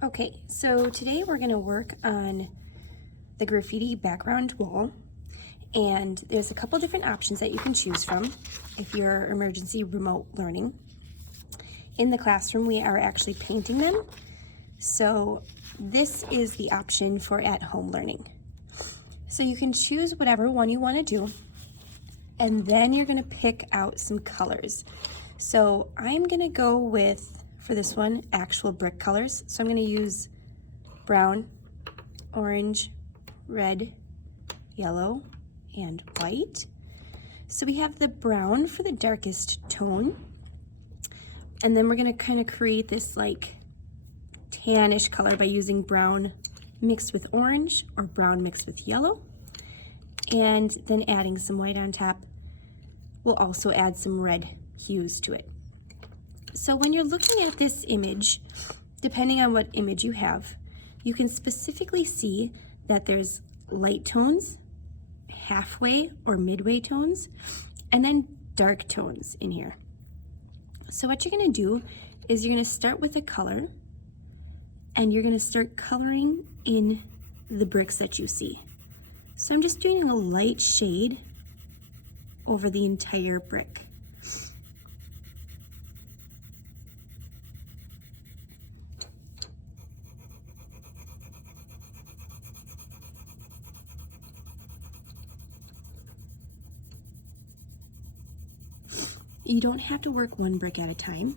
Okay, so today we're going to work on the graffiti background wall, and there's a couple different options that you can choose from if you're emergency remote learning. In the classroom, we are actually painting them, so this is the option for at-home learning. So you can choose whatever one you want to do, and then you're going to pick out some colors. So I'm going to go with, for this one, actual brick colors. So I'm going to use brown, orange, red, yellow, and white. So we have the brown for the darkest tone, and then we're going to kind of create this like tannish color by using brown mixed with orange or brown mixed with yellow, and then adding some white on top. We'll also add some red hues to it. So when you're looking at this image, depending on what image you have, you can specifically see that there's light tones, halfway or midway tones, and then dark tones in here. So what you're going to do is you're going to start with a color, and you're going to start coloring in the bricks that you see. So I'm just doing a light shade over the entire brick. You don't have to work one brick at a time.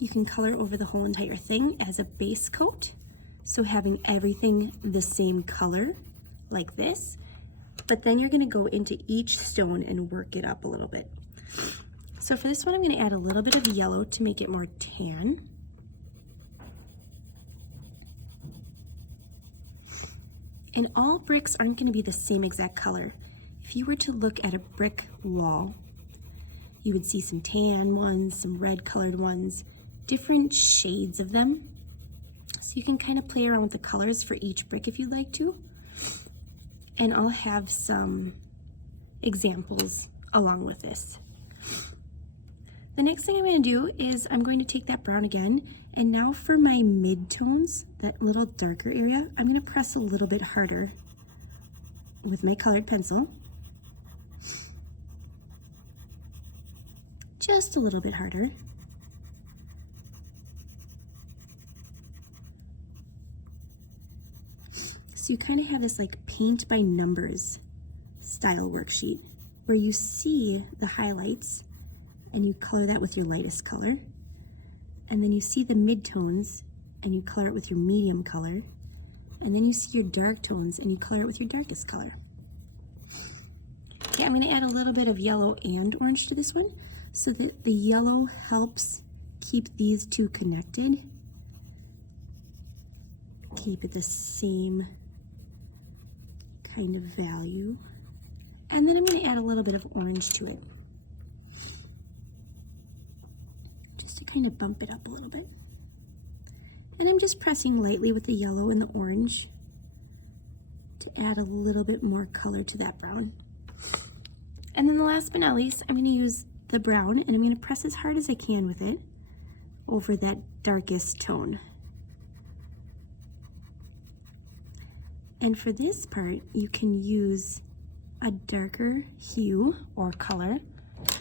You can color over the whole entire thing as a base coat, so having everything the same color like this, but then you're going to go into each stone and work it up a little bit. So for this one, I'm going to add a little bit of yellow to make it more tan. And all bricks aren't going to be the same exact color. If you were to look at a brick wall, you would see some tan ones, some red colored ones, different shades of them. So you can kind of play around with the colors for each brick if you'd like to. And I'll have some examples along with this. The next thing I'm going to do is I'm going to take that brown again, and now for my mid-tones, that little darker area, I'm going to press a little bit harder with my colored pencil. Just a little bit harder. So you kind of have this like paint by numbers style worksheet where you see the highlights and you color that with your lightest color. And then you see the mid-tones and you color it with your medium color. And then you see your dark tones and you color it with your darkest color. Okay, I'm going to add a little bit of yellow and orange to this one so that the yellow helps keep these two connected. Keep it the same kind of value. And then I'm going to add a little bit of orange to it, just to kind of bump it up a little bit. And I'm just pressing lightly with the yellow and the orange to add a little bit more color to that brown. And then the last but not least, I'm going to use the brown, and I'm going to press as hard as I can with it over that darkest tone. And for this part, you can use a darker hue or color,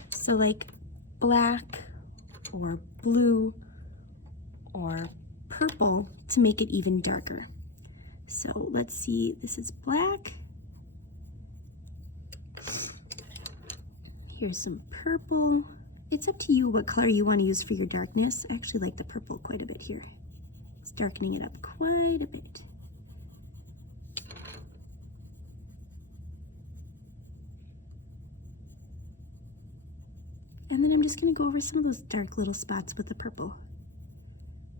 so like black or blue or purple to make it even darker. So let's see, this is black. Here's some purple. It's up to you what color you want to use for your darkness. I actually like the purple quite a bit here. It's darkening it up quite a bit. And then I'm just going to go over some of those dark little spots with the purple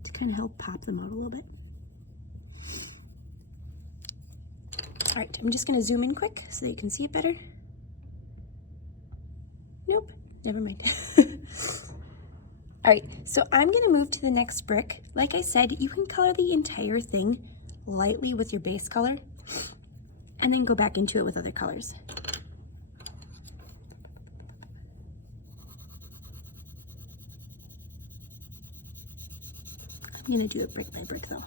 to kind of help pop them out a little bit. All right, I'm just going to zoom in quick so that you can see it better. Nope, never mind. All right, so I'm going to move to the next brick. Like I said, you can color the entire thing lightly with your base color and then go back into it with other colors. I'm gonna do it brick by brick though.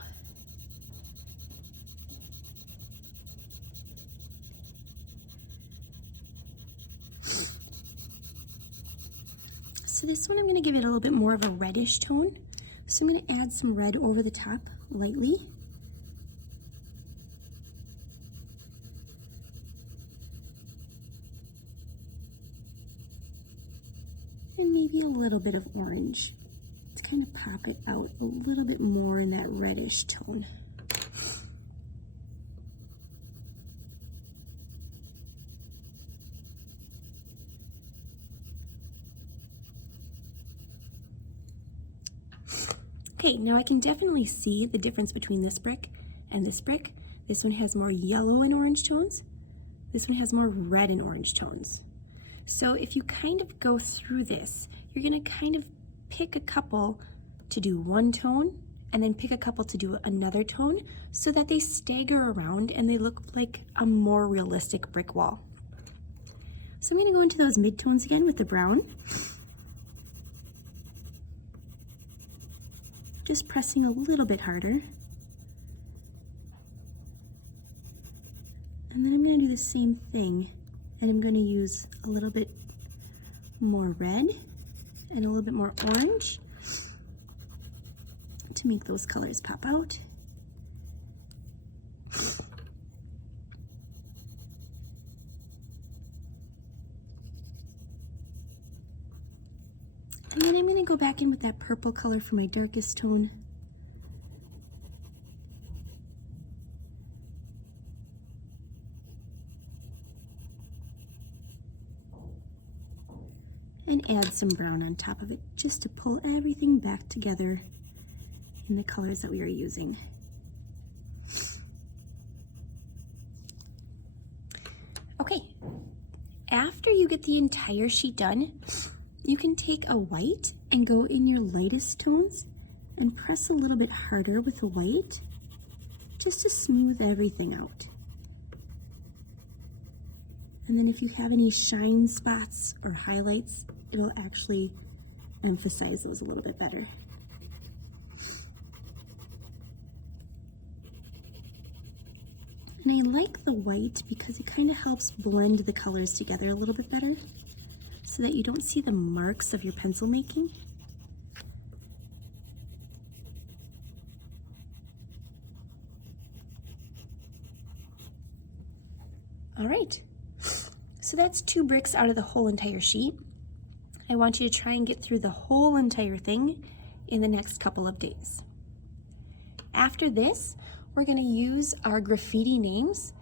So this one I'm gonna give it a little bit more of a reddish tone. So I'm gonna add some red over the top lightly. And maybe a little bit of orange to kind of pop it out a little bit more in that reddish tone. Okay, now I can definitely see the difference between this brick and this brick. This one has more yellow and orange tones. This one has more red and orange tones. So if you kind of go through this, you're gonna kind of pick a couple to do one tone and then pick a couple to do another tone so that they stagger around and they look like a more realistic brick wall. So I'm gonna go into those midtones again with the brown. Just pressing a little bit harder. And then I'm going to do the same thing, and I'm going to use a little bit more red and a little bit more orange to make those colors pop out. And then I'm going to go back in with that purple color for my darkest tone. And add some brown on top of it just to pull everything back together in the colors that we are using. Okay, after you get the entire sheet done, you can take a white and go in your lightest tones and press a little bit harder with the white just to smooth everything out. And then if you have any shine spots or highlights, it'll actually emphasize those a little bit better. And I like the white because it kind of helps blend the colors together a little bit better so that you don't see the marks of your pencil making. All right, so that's 2 bricks out of the whole entire sheet. I want you to try and get through the whole entire thing in the next couple of days. After this, we're going to use our graffiti names.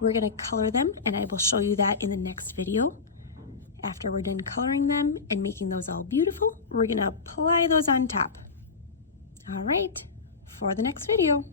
We're going to color them, and I will show you that in the next video. After we're done coloring them and making those all beautiful, we're going to apply those on top. All right, for the next video.